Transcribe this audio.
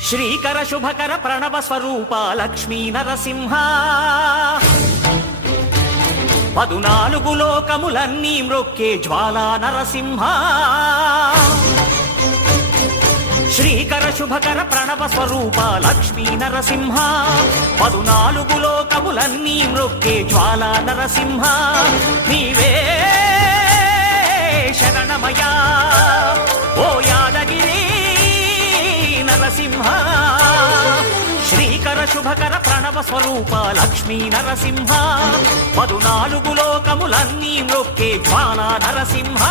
శ్రీకర శుభకర ప్రణవ స్వరూప లక్ష్మీ నరసింహ 14 లోకములన్నీ మ్రొక్కే జ్వాలా నరసింహ శ్రీకర శుభకర ప్రణవ స్వరూప లక్ష్మీ నరసింహ 14 లోకములన్నీ మ్రొక్కే జ్వాలా నరసింహ నీవే శరణమయా ఓ యాదగిరి నరసింహ శ్రీకర శుభకర ప్రణవ స్వరూప లక్ష్మీ నరసింహ 14 లోకములన్నీ మ్రొక్కే జ్వాలా నరసింహ